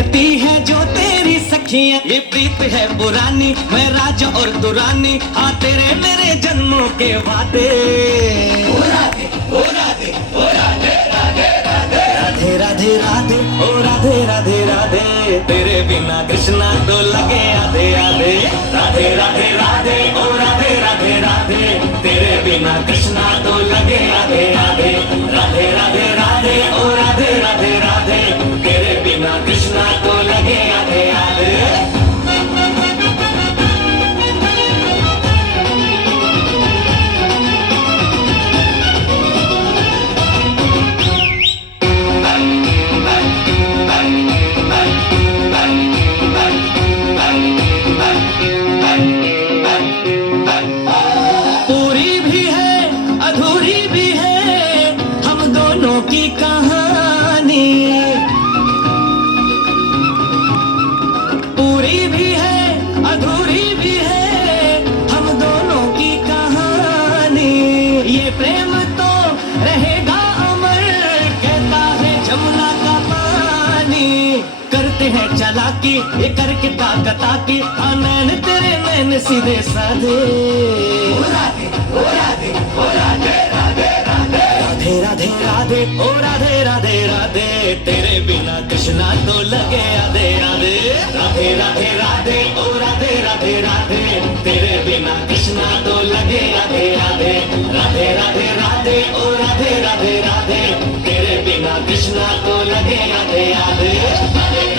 कहती है जो तेरी सखियां, ये प्रीत है पुरानी, मैं राजा और तू रानी, हाँ तेरे मेरे जन्मों के वादे। ओ राधे ओ राधे ओ राधे राधे राधे राधे राधे राधे ओ राधे राधे राधे, तेरे बिना कृष्णा तो लगे आधे आधे। राधे राधे राधे ओ राधे राधे राधे, तेरे बिना कृष्णा तो लगे आधे आधे। राधे राधे राधे ओ राधे राधे राधे, तेरे बिना कृष्णा तो लगे आधे आधे। पूरी भी है अधूरी भी है हम दोनों की कहानी, पूरी भी है अधूरी भी है हम दोनों की कहानी। ये प्रेम तो रहेगा अमर, कहता है जमुना का पानी। करते हैं चालाकी ये करके ताकता की, नैन तेरे नैन सीधे साधे। ओ राधे ओ राधे ओ राधे राधे राधे राधे राधे राधे ओ राधे राधे राधे, तेरे बिना कृष्णा तो लगे आधे आधे। राधे राधे राधे ओ राधे राधे राधे, तेरे बिना कृष्णा तो लगे आधे आधे। राधे राधे राधे ओ राधे राधे राधे, तेरे बिना कृष्णा तो लगे आधे आधे।